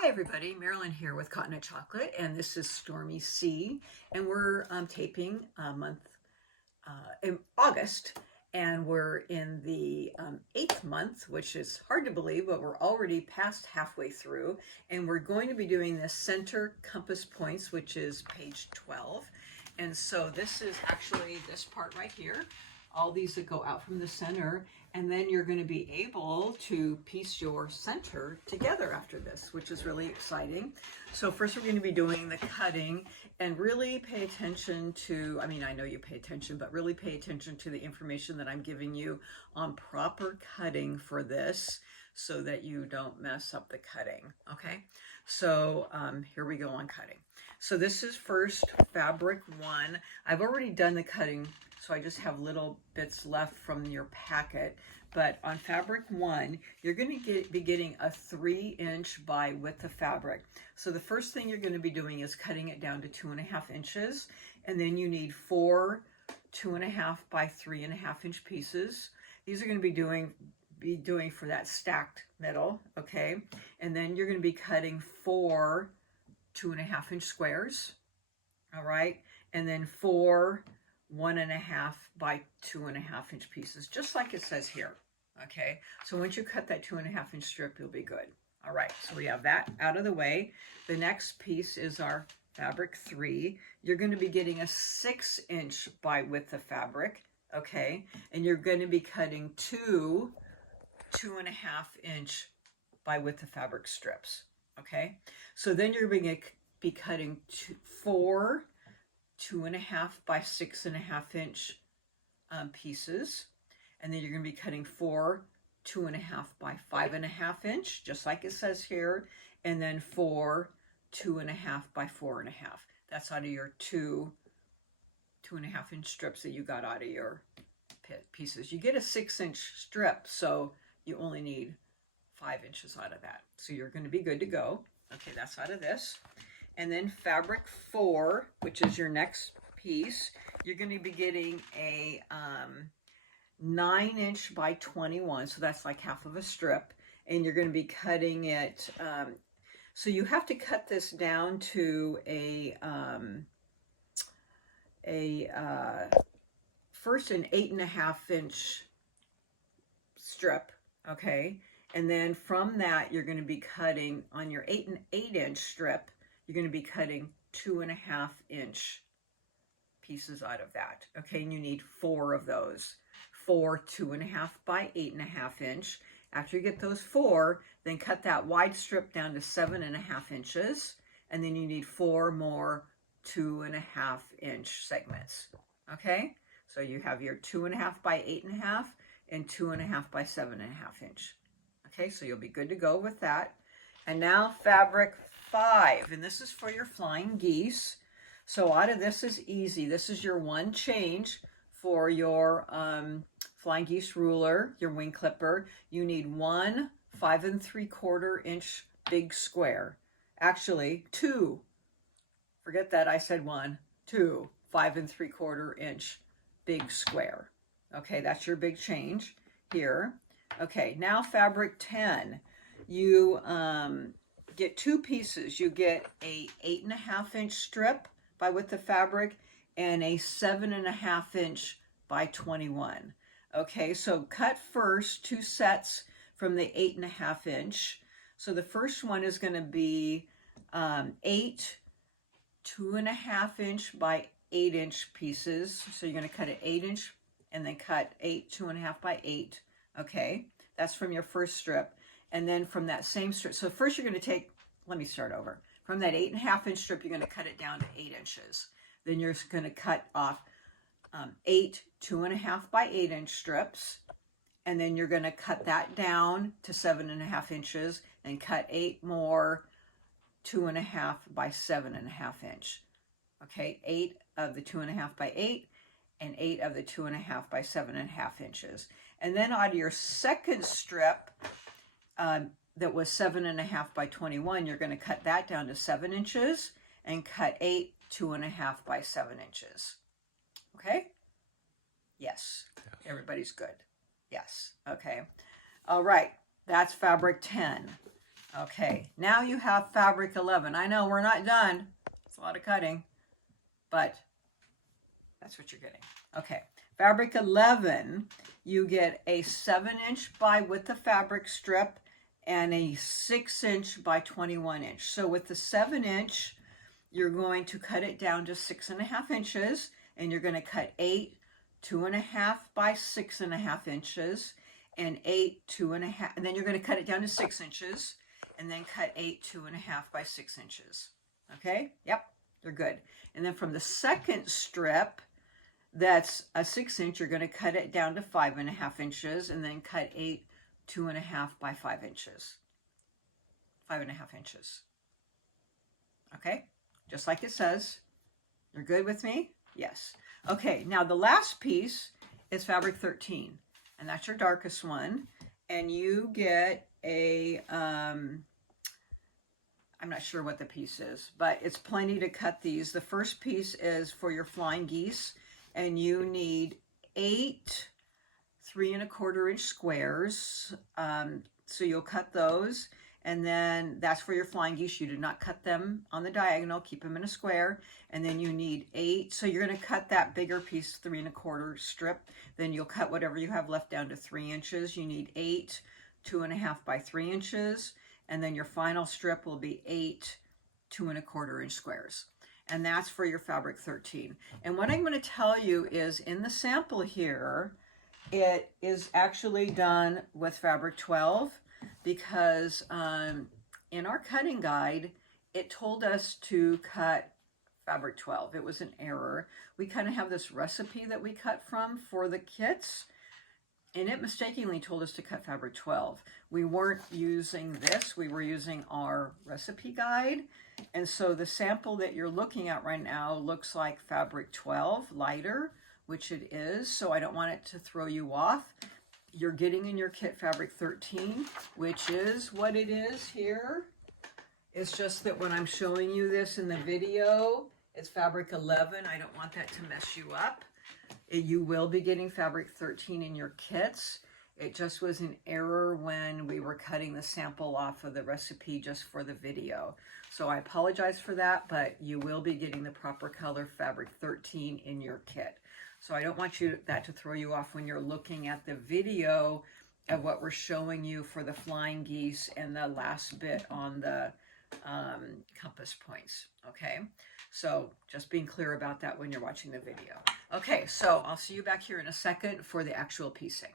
Hi everybody, Marilyn here with Cotton and Chocolate, and this is Stormy C, and we're taping a month in August, and we're in the 8th month, which is hard to believe, but we're already past halfway through, and we're going to be doing this center compass points, which is page 12, and so this is actually this part right here, all these that go out from the center, and then you're going to be able to piece your center together after this, which is really exciting. So first we're going to be doing the cutting, and really pay attention to, I know you pay attention, but really pay attention to the information that I'm giving you on proper cutting for this so that you don't mess up the cutting, okay? So here we go on cutting. So this is first fabric 1. I've already done the cutting, so I just have little bits left from your packet. But on fabric 1, you're going to be getting a 3-inch by width of fabric. So the first thing you're going to be doing is cutting it down to 2.5 inches, and then you need 4 2.5 by 3.5 inch pieces. These are going to be doing for that stacked middle, okay? And then you're going to be cutting 4 2.5 inch squares, all right? And then 4 1.5 by 2.5 inch pieces, just like it says here, okay? So once you cut that 2.5 inch strip, you'll be good. All right, so we have that out of the way. The next piece is our fabric 3. You're going to be getting a 6-inch by width of fabric, okay? And you're going to be cutting 2 2.5 inch by width of fabric strips, okay? So then you're going to be cutting 4 2.5 by 6.5 inch pieces, and then you're going to be cutting 4 2.5 by 5.5 inch, just like it says here, and then 4 2.5 by 4.5. That's out of your 2 2.5 inch strips that you got out of your pieces. You get a 6-inch strip, so you only need 5 inches out of that. So you're going to be good to go. Okay, that's out of this. And then fabric 4, which is your next piece, you're going to be getting a 9-inch by 21, so that's like half of a strip, and you're going to be cutting it, so you have to cut this down to first an 8.5 inch strip, okay, and then from that you're going to be cutting on your 8 inch strip, you're going to be cutting 2.5 inch pieces out of that, okay, and you need 4 of those. 4 2.5 by 8.5 inch. After you get those 4, then cut that wide strip down to 7.5 inches, and then you need 4 more 2.5 inch segments. Okay, so you have your 2.5 by 8.5 and 2.5 by 7.5 inch. Okay, so you'll be good to go with that. And now fabric 5, and this is for your flying geese. So out of this is easy. This is your one change for your flying geese ruler, your wing clipper. You need 1 5 3/4 inch big square. Actually, 2. Forget that I said 1. 2 5 3/4 inch big square. Okay, that's your big change here. Okay, now fabric 10. You get 2 pieces. You get a 8.5 inch strip by width of fabric and a 7.5 inch by 21. Okay, so cut first 2 sets from the 8.5 inch. So the first one is going to be 8 2.5 inch by 8 inch pieces. So you're going to cut an 8 inch and then cut 8 2.5 by 8. Okay, that's from your first strip. And then from that same strip, so first you're going to take, let me start over. From that 8.5 inch strip, you're going to cut it down to 8 inches. Then you're going to cut off 8 2.5 by 8 inch strips, and then you're going to cut that down to 7.5 inches and cut 8 more 2.5 by 7.5 inch. Okay, 8 of the 2.5 by 8 and 8 of the 2.5 by 7.5 inches. And then out of your second strip that was 7.5 by 21, you're going to cut that down to 7 inches and cut 8 2.5 by 7 inches. Okay? Yes. Everybody's good. Yes. Okay. All right. That's fabric 10. Okay, now you have fabric 11. I know we're not done. It's a lot of cutting, but that's what you're getting. Okay, fabric 11, you get a 7-inch by width of fabric strip and a 6-inch by 21-inch. So with the 7-inch, you're going to cut it down to 6.5 inches, and you're going to cut 8 2.5 by 6.5 inches, and 8 2.5, and then you're going to cut it down to 6 inches, and then cut 8 2.5 by 6 inches. Okay, yep, they're good. And then from the second strip, that's a 6-inch, you're going to cut it down to 5.5 inches, and then cut 8 2.5 by 5 inches. 5.5 inches. Okay, just like it says. You're good with me? Yes. Okay, now the last piece is fabric 13, and that's your darkest one. And you get a, I'm not sure what the piece is, but it's plenty to cut these. The first piece is for your flying geese, and you need 8 3.25-inch squares. So you'll cut those. And then that's for your flying geese. You do not cut them on the diagonal, keep them in a square. And then you need 8. So you're going to cut that bigger piece, 3.25 strip. Then you'll cut whatever you have left down to 3 inches. You need 8 2.5 by 3 inches. And then your final strip will be 8 2.25-inch squares. And that's for your fabric 13. And what I'm going to tell you is in the sample here, it is actually done with fabric 12. Because in our cutting guide, it told us to cut fabric 12. It was an error. We kind of have this recipe that we cut from for the kits, and it mistakenly told us to cut fabric 12. We weren't using this. We were using our recipe guide. And so the sample that you're looking at right now looks like fabric 12, lighter, which it is. So I don't want it to throw you off. You're getting in your kit fabric 13, which is what it is here. It's just that when I'm showing you this in the video, it's fabric 11. I don't want that to mess you up. You will be getting fabric 13 in your kits. It just was an error when we were cutting the sample off of the recipe just for the video. So I apologize for that, but you will be getting the proper color fabric 13 in your kit. So I don't want that to throw you off when you're looking at the video of what we're showing you for the flying geese and the last bit on the compass points. Okay, so just being clear about that when you're watching the video. Okay, so I'll see you back here in a second for the actual piecing.